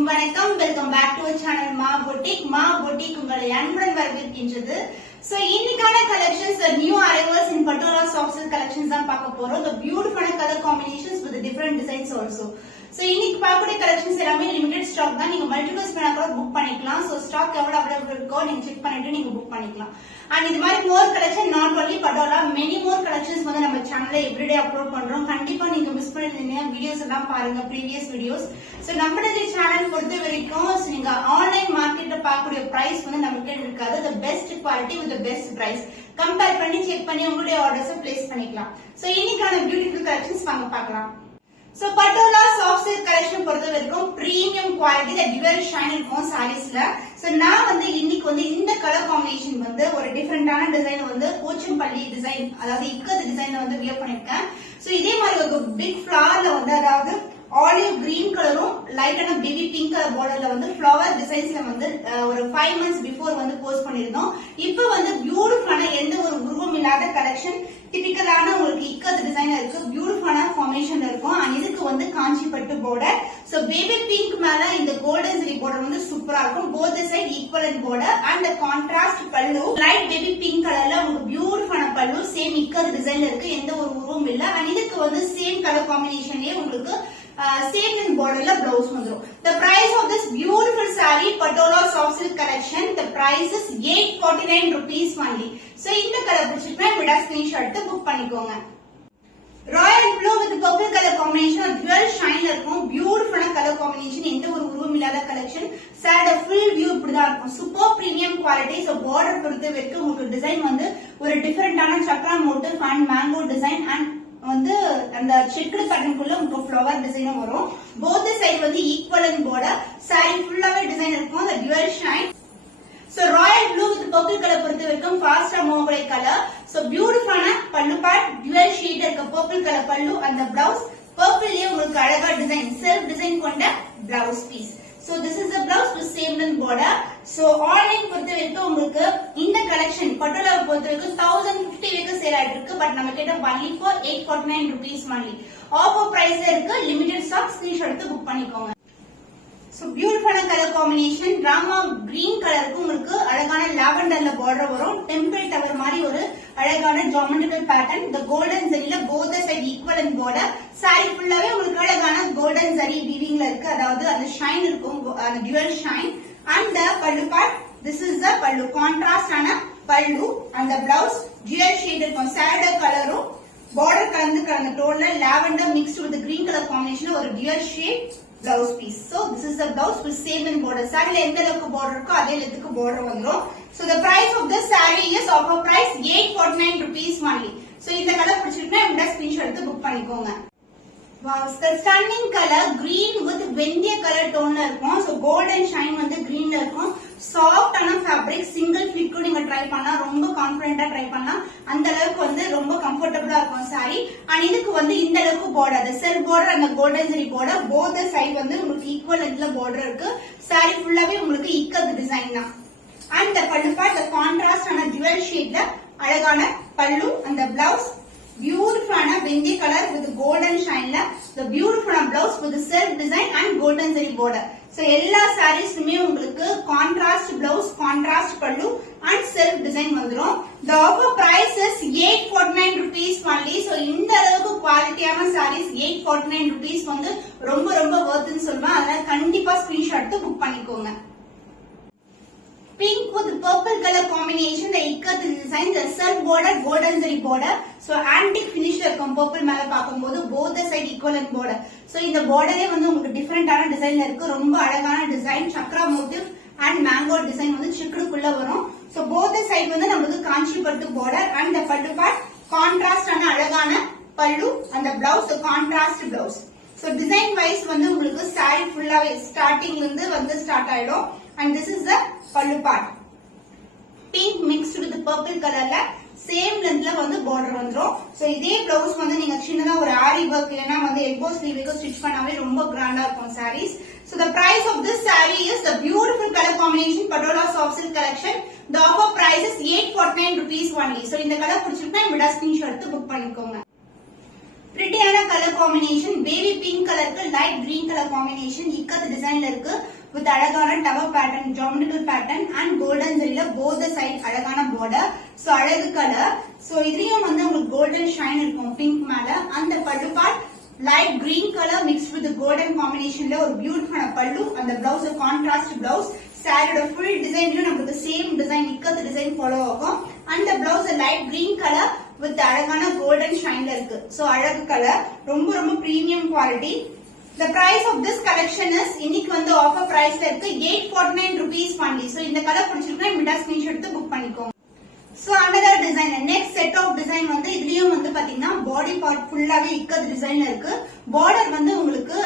அனைவருக்கும் வணக்கம். Welcome back to channel மா பொட்டிக். மா பொட்டிக் உங்களை அன்புடன் வரவேற்கின்றது. சோ இன்னைக்கான கலெக்ஷன்ஸ் நியூ அரைவல்ஸ் இன் பட்டோலா சாஃப்ட் சில்க் கலெக்ஷன்ஸ் தான் பார்க்க போறோம். the beautiful color combinations with different designs also. So இன்னைக்கு பார்க்கக்கூடிய கலெக்ஷன்ஸ் எல்லாமே லிமிடெட் ஸ்டாக் தான். நீங்க மல்டிபிள்ஸ் வேணா கூட புக் பண்ணிக்கலாம். சோ ஸ்டாக் எவ்வளவு அவைலபிள் இருக்கோ நீங்க செக் பண்ணிட்டு நீங்க புக் பண்ணிக்கலாம். அண்ட் இது மாதிரி more collection not only Patola, many more collections வந்து நம்ம சேனல்ல எவ்ரிடே அப்லோட் பண்றோம். கண்டிப்பா நீங்க மிஸ் பண்ணிருந்தீங்க வீடியோஸ் எல்லாம் பாருங்க, ப்ரீவியஸ் வீடியோஸ். சோ நம்மளோட சேனல் பொறுத்த வரைக்கும் நீங்க ஆன்லைன் மார்க்கெட்ல பார்க்கக்கூடிய பிரைஸ் வந்து நமக்கு இருக்காது. the best quality with the best price compare பண்ணி செக் பண்ணி உங்களுடைய ஆர்டர்ஸ் பிளேஸ் பண்ணிக்கலாம். சோ இன்னைக்கான பியூட்டிஃபுல் கலெக்ஷன்ஸ் வாங்க பார்க்கலாம். So patola soft silk collection பொறுத்த வரைக்கும் பிரீமியம் குவாலிட்டி த டியூவல் ஷைன் இருக்கும் சாரீஸ்ல. சோ நான் வந்து இன்னைக்கு வந்து இந்த கலர் காம்பினேஷன் வந்து ஒரு டிஃபரெண்டான டிசைன் வந்து போச்சம்பள்ளி டிசைன், அதாவது இக்கது டிசைன்ல வந்து வியர் பண்ணிருக்கேன். சோ இதே மாதிரி ஒரு பிக் ஃபிளவர்ல வந்து, அதாவது ஆலிவ் கிரீன் கலரும் லைட்டான பேபி பிங்க் கலர் பார்டர்ல வந்து ஃபிளவர் டிசைன்ஸ்ல வந்து ஒரு 5 months பிஃபோர் வந்து போஸ்ட் பண்ணிருந்தோம். இப்போ வந்து பியூட்டிஃபுல்லான எந்த ஒரு உருவம் இல்லாத கலெக்ஷன், டிபிக்கலான உங்களுக்கு இக்கது டிசைன் இருக்கு, பியூட்டிஃபுல்லான ஃபார்மேஷன்ல இருக்கும். அண்ட் இதுக்கு வந்து காஞ்சி பட்டு பார்டர். சோ பேபி பிங்க் மேல இந்த கோல்டன் ஜரி பார்டர் வந்து சூப்பரா இருக்கும். Both the side equivalent border and contrast பல்லு, லைட் பேபி பிங்க் கலர்ல உங்களுக்கு பியூட்டிஃபுல்லான பல்லு, சேம் இக்கது டிசைன்ல இருக்கு, எந்த ஒரு உருவம் இல்ல. அண்ட் இதுக்கு வந்து சேம் கலர் காம்பினேஷன்லயே உங்களுக்கு same in borderல blouse வந்துரும். The price of this beautiful saree Patola soft silk collection, the price is 849 rupees only. So இந்த கலர் பிடிச்சிருக்கா விட ஸ்கிரீன்ஷாட் எடுத்து புக் பண்ணிக்கோங்க. Royal blue with purple colour combination dual shine இருக்கும். பியூட்டிஃபுல்லான colour combination, எந்த ஒரு உருவம் இல்லாத கலெக்ஷன். சாரியோட ஃபுல் வியூ இப்படிதான் இருக்கும். Super premium quality. So border பொறுத்த வரைக்கும் உங்களுக்கு டிசைன் வந்து ஒரு டிஃபரெண்டான சக்ரா motif and mango design and வந்து அந்த செக்குடு பேட்டர்னுக்குள்ள உங்களுக்கு ஃப்ளவர் டிசைனும் வரும். போத் சைடு வந்து ஈக்குவலன்ட் பார்டர், சாரி ஃபுல்லாவே டிசைன் இருக்கும். அந்த dual shine. So royal blue with purple colour பொறுத்த வரைக்கும் ஃபாஸ்டா மூவ் கலர். சோ பியூட்டிஃபுல்லான பல்லு பார்ட், டியூவல் ஷேட் இருக்க பர்பிள் கலர் பல்லு. அந்த பிளவுஸ் பர்பிள்லயே உங்களுக்கு அழகா டிசைன், செல்ஃப் டிசைன் கொண்ட blouse piece. So this is the blouse with same length border. So online பொறுத்த வரைக்கும் உங்களுக்கு இந்த கலெக்ஷன் பட்டோலா பொறுத்த வரைக்கும் 1050 வரைக்கும் சேல் ஆயிட்டு இருக்கு. பட் நம்ம கிட்ட only for 849 rupees only. Offer price இருக்கு. லிமிடெட் ஸ்டாக், ஸ்கிரீன்ஷாட் எடுத்து புக் பண்ணிக்கோங்க. So beautiful colour combination, Rama green கலருக்கு உங்களுக்கு அழகான லாவெண்டர்ல பார்டர் வரும். டெம்பிள் டவர் மாதிரி ஒரு அழகான ஜியோமெட்ரிக்கல் பேட்டர்ன். இந்த கோல்டன் ஜரியில both side equivalent border. Sari ஃபுல்லாவே உங்களுக்கு அழகான கோல்டன் ஜரி வீவிங்ல இருக்கு, அதாவது அந்த ஷைன் இருக்கும், அந்த டியூவல் ஷைன். அண்ட் பல்லு பார்ட், திஸ் இஸ் த பல்லு, கான்ட்ராஸ்ட் ஆன பல்லு. அந்த பிளவுஸ் டியூவல் ஷேட் இருக்கும். சாரியோட கலரும் பார்டர் கலந்து டோன்ல lavender mixed with green colour combination ஒரு dual shade blouse piece. So this is the blouse with same in border. Saree la endha அளவுக்கு border இருக்கோ அதே லென்த்துக்கு border வந்துரும். So the price of this saree is offer price 849 rupees only. So இந்த colour பிடிச்சிருந்தா இந்த screenshot எடுத்து book பண்ணிக்கோங்க. Wow, the stunning color green with வெந்தய கலர் டோன்ல இருக்கும். So golden shine வந்து greenல இருக்கும். சாஃப்ட் ஆன ஃபேப்ரிக், சிங்கிள் ஃபிட் கூட நீங்க ட்ரை பண்ணலாம், ரொம்ப கான்ஃபிடென்ட்டா ட்ரை பண்ணலாம். அந்த அளவுக்கு வந்து ரொம்ப கம்ஃபர்டபிளா இருக்கும் சாரி. அண்ட் இதுக்கு வந்து இந்த அளவுக்கு பார்டர், அந்த செல்ஃப் பார்டர் அந்த golden zari border, both side வந்து உங்களுக்கு ஈக்குவல் லென்த்ல பார்டர் இருக்கு. சாரி ஃபுல்லாவே உங்களுக்கு இக்கது டிசைன் தான். And the pallu part contrast ஆன ஜுவல் ஷேட்ல அழகான பல்லு. அந்த பிளவுஸ் பியூட்டிஃபுல்லான வெந்தய கலர் வித் கோல்டன் ஷைன்ல the beautiful blouse with self design and golden zari border. So எல்லா சாரீஸ்லயுமே உங்களுக்கு கான்ட்ராஸ்ட் பிளவுஸ், கான்ட்ராஸ்ட் பல்லு அண்ட் செல்ஃப் டிசைன் வந்துரும். The offer price is 849 rupees only. So இந்த அளவுக்கு குவாலிட்டியான சாரீஸ் 849 rupees வந்து ரொம்ப ரொம்ப வர்த்னு சொல்லுவேன். அதனால கண்டிப்பா ஸ்கிரீன்ஷாட் எடுத்து புக் பண்ணிக்கோங்க. Pink with purple color combination, the ikat design, the self border, golden zari border. So antique finish இருக்கும் purple மேல பாக்கும்போது both the side equivalent border. So இந்த borderே வந்து உங்களுக்கு டிஃபரெண்டான டிசைன்ல இருக்கு. ரொம்ப அழகான design, Chakra motif and mango design வந்து சிக்குடுக்குள்ள வரும். So both the side வந்து நமக்கு காஞ்சி பட்டு border and the pallu part contrast ஆன அழகான பல்லு. அந்த blouse contrast blouse. So design wise வந்து உங்களுக்கு saree ஃபுல்லாவே ஸ்டார்டிங்ல இருந்து வந்து ஸ்டார்ட் ஆயிடும். And this is the pallu part. Pink mixed with purple colorல same lengthல வந்து border வந்துரும். So இதே blouse வந்து நீங்க சின்னதா ஒரு ஆரி work இல்லனா வந்து elbow sleeve-க்கு ஸ்டிட்ச் பண்ணாவே ரொம்ப கிராண்டா இருக்கும் sarees. So the price of this saree is the beautiful color combination Patola soft silk collection. The offer price is 849 rupees only. So இந்த கலர் பிடிச்சிருந்தா இந்த ஸ்கிரீன்ஷாட் எடுத்து புக் பண்ணிக்கோங்க. பிரிட்டியான கலர் காம்பினேஷன், பேபி பிங்க் கலருக்கு light green colour combination ikat டிசைன்ல இருக்கு. With அழகான tower pattern, geometrical pattern and golden ஜரியில போத் சைட் அழகான border. சோ அழகு கலர். சோ இதுலயும் வந்து உங்களுக்கு கோல்டன் ஷைன் இருக்கும் பிங்க் மேல. அந்த pallu part light green colour mixed with golden காம்பினேஷன்ல ஒரு பியூட்டிஃபுல்லான பல்லு. அந்த பிளவுஸ் கான்ட்ராஸ்ட் பிளவுஸ். சாரியோட ஃபுல் டிசைன்லயும் நமக்கு same design ikat design follow ஆகும். அந்த blouse light green colour with அழகான கோல்டன் ஷைன்ல இருக்கு. சோ அழகு கலர், ரொம்ப ரொம்ப premium quality. The price of this collection is இன்னைக்கு வந்து ஆஃபர் பிரைஸ்ல இருக்கு 849 rupees only. சோ இந்த கலர் பிடிச்சிருக்கா இமிடா ஸ்கிரீன்ஷாட் எடுத்து புக் பண்ணிக்கோங்க. So another design, next set of design வந்து இதுலயும் வந்து பாத்தீங்கன்னா பாடி பார்ட் ஃபுல்லாவே இக்கத் டிசைன்ல இருக்கு. border வந்து உங்களுக்கு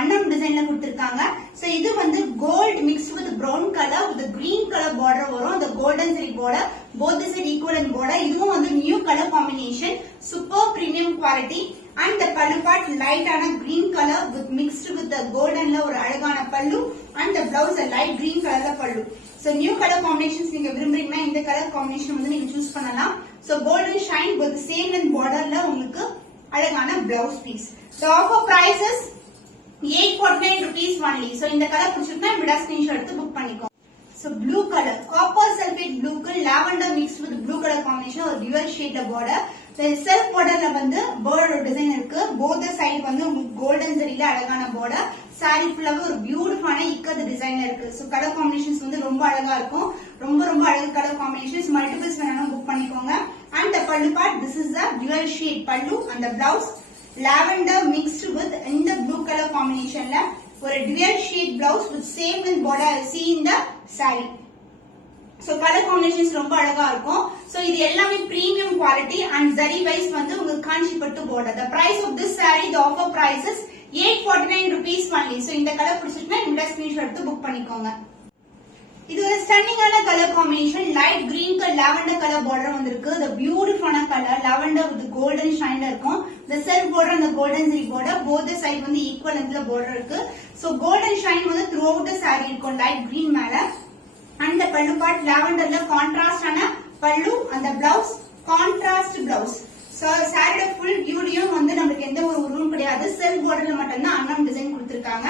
அன்னம் டிசைன்ல கொடுத்திருக்காங்க. சோ இது வந்து gold mixed with brown color with green color border வரும். அந்த கோல்டன் சரி border both side equal and border. இதுவும் வந்து new colour combination, super premium quality. And the pallu part light ஆன green color with mixed with the golden ல ஒரு அழகான பல்லு. And the blouse a light green color ல பல்லு. So new color combinations நீங்க விரும்புறீங்கன்னா இந்த கலர் காம்பினேஷன் வந்து நீங்க சூஸ் பண்ணலாம். So golden shine with same length border ல உங்களுக்கு அழகான blouse piece. The offer price is 849 rupees only. So இந்த கலர் பிடிச்சிருந்தா விடா ஸ்கிரீன்ஷாட் எடுத்து புக் பண்ணிக்கோங்க. So blue color, copper sulphate blue க்கு lavender mixed with blue color combination ஒரு dual shade border. செல்ஃப் borderல வந்து bird டிசைன் இருக்கு. both side வந்து உங்களுக்கு கோல்டன் ஜரியில அழகான border. சாரி ஃபுல்லாவே ஒரு பியூட்டிஃபுல்லான இக்கத் டிசைன்ல இருக்கு. சோ கலர் காம்பினேஷன்ஸ் வந்து ரொம்ப அழகா இருக்கும். ரொம்ப ரொம்ப அழகு கலர் காம்பினேஷன்ஸ். மல்டிபிள்ஸ் வேணாலும் புக் பண்ணிக்கோங்க. And the pallu part, this is the dual shade pallu. And the blouse lavender mixed with in the blue color combination la ஒரு dual shade blouse with same length border see in the saree. So color combinations ரொம்ப அழகா இருக்கும். So இது எல்லாமே premium quality and zari wise வந்து உங்களுக்கு காஞ்சிபட்டு border. The price of this saree, the offer price is 849 rupees only. So இந்த colour பிடிச்சிருந்தா இந்த ஸ்கிரீன்ஷாட் எடுத்து புக் பண்ணிக்கோங்க. இது ஒரு ஸ்டன்னிங்கான colour combination, light green colour lavender colour border வந்திருக்கு. the பியூட்டிஃபுல்லான colour lavender with golden shine இருக்கும். the self border and the golden zari border both the side வந்து equal lengthல border இருக்கு. so golden shine வந்து throughout the saree இருக்கும் light green மேல. and the pallu part லாவெண்டர்ல contrast ஆன pallu. and the blouse contrast blouse. so saree full beautyயும் வந்து நமக்கு எந்த ஒரு உருவம் கிடையாது. self borderல மட்டும் தான் அன்னம் டிசைன் கொடுத்திருக்காங்க.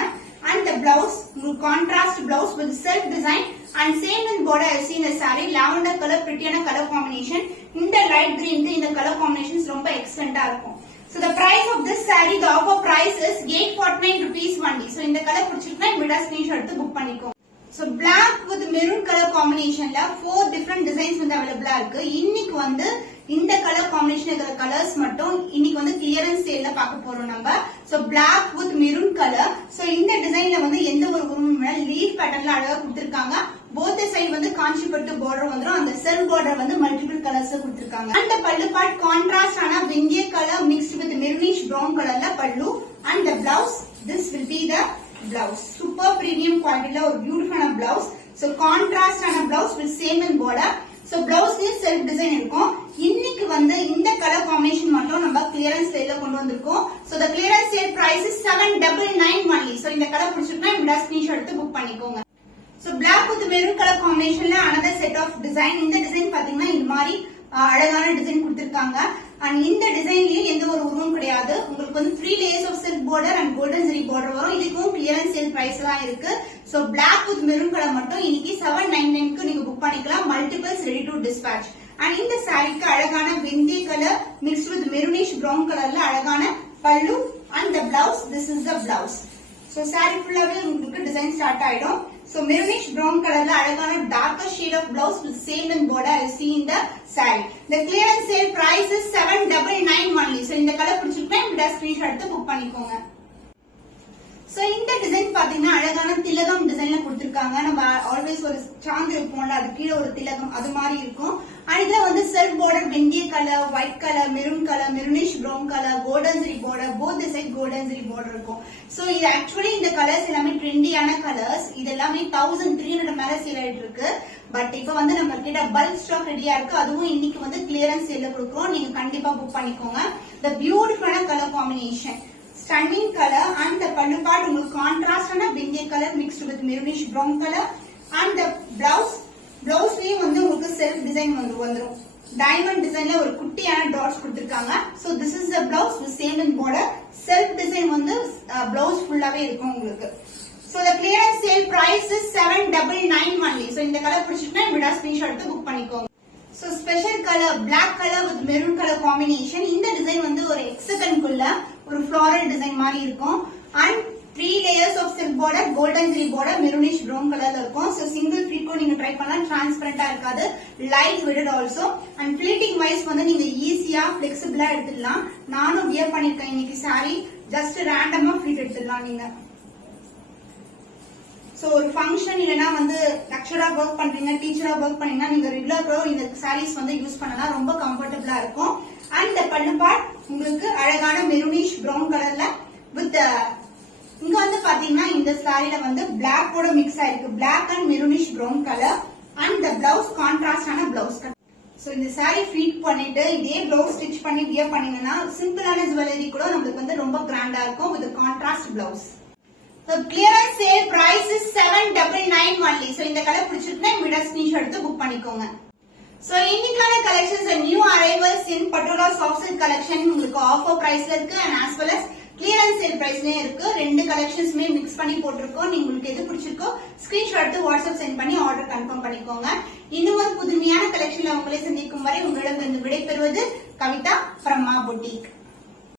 and the blouse contrast blouse with self design and same in border as seen the saree. lavender color prettyana color combination. இந்த light green க்கு இந்த color combinations ரொம்ப எக்ஸலென்ட்டா இருக்கும். so the price of this saree, the offer price is 849 rupees only. so இந்த colour பிடிச்சிருந்தா இந்த screenshot எடுத்து book பண்ணிக்கோங்க. so black with maroon color combinationல 4 different designs வந்து அவேலபிளா இருக்கு. இன்னைக்கு வந்து இந்த கலர் காம்பினேஷன் இருக்கிற கலர்ஸ் மட்டும் இன்னைக்கு வந்து கிளியரன்ஸ் சேல்ல பார்க்க போறோம் நம்ம. So black with maroon color. So இந்த டிசைன்ல வந்து எந்த ஒரு உருவமும் இல்ல, லீஃப் பேட்டர்ன்ல அழகா கொடுத்திருக்காங்க. both side வந்து காஞ்சிபட்டு border வந்துரும். அந்த செல்ஃப் border வந்து மல்டிபிள் கலர்ஸ் கொடுத்திருக்காங்க. and the pallu part contrast ஆன Vindhya colour mixed with maroonish brown கலர்ல பல்லு. and the blouse, this will be the blouse. super premium quality ல ஒரு பியூட்டிஃபுல்லான blouse. so contrast ஆன blouse with same in border. so blouse ல self design இருக்கும். இன்னைக்கு வந்து இந்த கலர் காம்பினேஷன் மட்டும் நம்ம கிளியரன்ஸ் சேல்ல கொண்டு வந்திருக்கோம். so the clearance sale price is 799 only. so இந்த கலர் பிடிச்சிருந்தா இந்த ஸ்கிரீன்ஷாட் எடுத்து புக் பண்ணிக்கோங்க. so black with maroon color combinationல another set of design. இந்த டிசைன் பாத்தீங்கன்னா இந்த மாதிரி அழகான டிசைன் கொடுத்திருக்காங்க. and இந்த டிசைன்லயும் எந்த ஒரு உருவம் கிடையாது. உங்களுக்கு வந்து 3 layers of silk border and golden zari border வரும். இதுக்கும் clearance sale price தான் இருக்கு. so black with maroon color மட்டும் இன்னைக்கு 799 க்கு நீங்க புக் பண்ணிக்கலாம். multiples ready to dispatch. and இந்த சாரிக்கு அழகான வெந்தய colour mixed with maroonish brown கலர்ல அழகான பல்லு. and the blouse, this is the blouse. so saree ஃபுல்லாவே உங்களுக்கு டிசைன் ஸ்டார்ட் ஆயிடும். so maroonish brown கலர்ல அழகான darker shade of blouse with same in border as seen in the saree. the clearance sale price is 799 only. so இந்த colour பிடிச்சிருந்தா இந்த screenshot எடுத்து book பண்ணிக்கோங்க. சோ இந்த டிசைன் பாத்தீங்கன்னா அழகான திலகம் டிசைன்ல கொடுத்திருக்காங்க. நம்ம ஆல்வேஸ் ஒரு சாந்து வைப்போம்ல, அது கீழே ஒரு திலகம் அது மாதிரி இருக்கும். இதுல வந்து செல்ஃப் border வெந்திய colour, white colour, maroon colour, maroonish brown colour, golden zari border, both side golden zari border இருக்கும். சோ இது ஆக்சுவலி இந்த கலர்ஸ் எல்லாமே ட்ரெண்டியான கலர்ஸ். இது எல்லாமே 1300 மேல சேல் ஆயிட்டு இருக்கு. பட் இப்ப வந்து நம்ம கிட்ட பல்க் ஸ்டாக் ரெடியா இருக்கு. அதுவும் இன்னைக்கு வந்து கிளியரன்ஸ் சேல்ல கொடுக்குறோம். நீங்க கண்டிப்பா புக் பண்ணிக்கோங்க. the beautiful colour combination, stunning color. and the pallu part உங்களுக்கு கான்ட்ராஸ்ட் ஆன வெந்தய colour mixed with maroonish brown color. and the blouse, பிளவுஸ்லயும் வந்து உங்களுக்கு செல்ஃப் டிசைன் வந்துரும். டைமண்ட் டிசைன்ல ஒரு குட்டியான டாட்ஸ் கொடுத்திருக்காங்க. So this is the blouse with same in border. Self design வந்து பிளவுஸ் ஃபுல்லாவே இருக்கும் உங்களுக்கு. So the clearance sale price is 799 only. So இந்த கலர் பிடிச்சிருந்தா இப்படி ஸ்கிரீன்ஷாட் எடுத்து புக் பண்ணிக்கோங்க. So special colour Black colour with maroon colour combination. இந்த டிசைன் வந்து ஒரு ஹெக்ஸகன் குள்ள ஒரு floral டிசைன் மாதிரி இருக்கும். And 3 layers of silk border, golden zri border, maroonish brown கலர்ல இருக்கும். சோ சிங்கிள் ஃபிளிட் நீங்க ட்ரை பண்ணலாம், டிரான்ஸ்பரண்டா இருக்காது, light weighted also. And pleating wise வந்து நீங்க ஈஸியா ஃபிளெக்சிபிளா எடுத்துடலாம். நானும் வியர் பண்ணிருக்கேன் இன்னைக்கு சாரி. ஜஸ்ட் ரேண்டமா ஃபிளிட் எடுத்துடலாம் நீங்க. சோ ஒரு ஃபங்க்ஷன் இல்லனா வந்து லெக்சரா வர்க் பண்றீங்க, டீச்சரா வர்க் பண்ணீங்கன்னா நீங்க ரெகுலரா இந்த சாரீஸ் வந்து யூஸ் பண்ணலாம், ரொம்ப கம்ஃபர்ட்டபிளா இருக்கும். அண்ட் the பல்லு பார்ட் உங்களுக்கு அழகான மெரூனிஷ் பிரவுன் கலர்ல வித் இங்க வந்து பாத்தீங்கன்னா இந்த சாரில வந்து பிளாக் ஓட மிக்ஸ் ஆயிருக்கு. Black and maroonish brown colour. And the blouse கான்ட்ராஸ்டான பிளவுஸ் கட். சோ இந்த சாரி ஃபிட் பண்ணிட்டு இதே பிளவுஸ் ஸ்டிச் பண்ணி வியர் பண்ணீங்கன்னா சிம்பிளான ஜுவல்லரி கூட நமக்கு வந்து ரொம்ப கிராண்டா இருக்கும் with contrast blouse. So clearance sale price is 799 only. So இந்த கலர் பிடிச்சிருந்தா இந்த ஸ்கிரீன்ஷாட் எடுத்து புக் பண்ணிக்கோங்க. So இன்னைக்கான கலெக்ஷன்ஸ் நியூ அரைவல்ஸ் இன் பட்டோலா சாஃப்ட் சில்க் கலெக்ஷன் உங்களுக்கு ஆஃபர் பிரைஸ்ல இருக்கு and as well as clearance sale priceலயே இருக்கு. ரெண்டு கலெக்ஷன்ஸ்மே மிக்ஸ் பண்ணி போட்டுருக்கோம். உங்களுக்கு எது பிடிச்சிருக்கோ ஸ்கிரீன்ஷாட் எடுத்து வாட்ஸ்அப் சென்ட் பண்ணி ஆர்டர் கன்ஃபார்ம் பண்ணிக்கோங்க. இன்னும் ஒரு புதுமையான கலெக்ஷன்ல உங்களை சந்திக்கும் வரை உங்களிடம் விடைபெறுவது கவிதா from Ma Boutique.